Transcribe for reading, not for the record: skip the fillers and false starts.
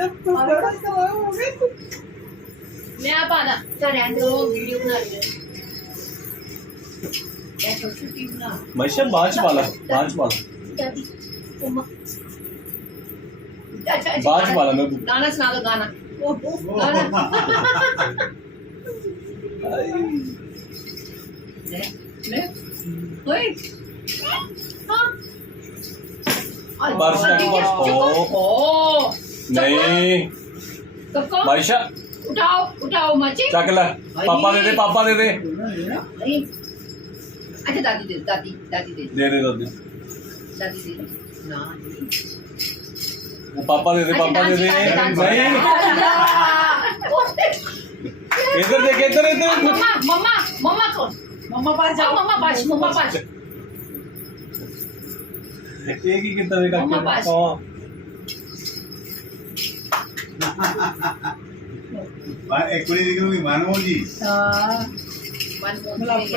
मैं आप आना चल रहने दो वीडियो बना रही है क्या छोटी बना मैशा बांच वाला दादी मम्मा अच्छा बांच वाला मैं गाना सुना दो गाना ले ओए हाँ बर्फ ओ नहीं कब मैशा उठाओ उठाओ मचे चकला पापा दे दे अच्छा दादी दे दादी दादी दे दे दादी दे ना पापा दे दे नहीं इधर देख इधर मम्मा मम्मा मम्मा कौन मम्मा पास जाओ मम्मा पास एक ही कितना बेटा मम्मा पास एक मिनट मानव जी मनमोहन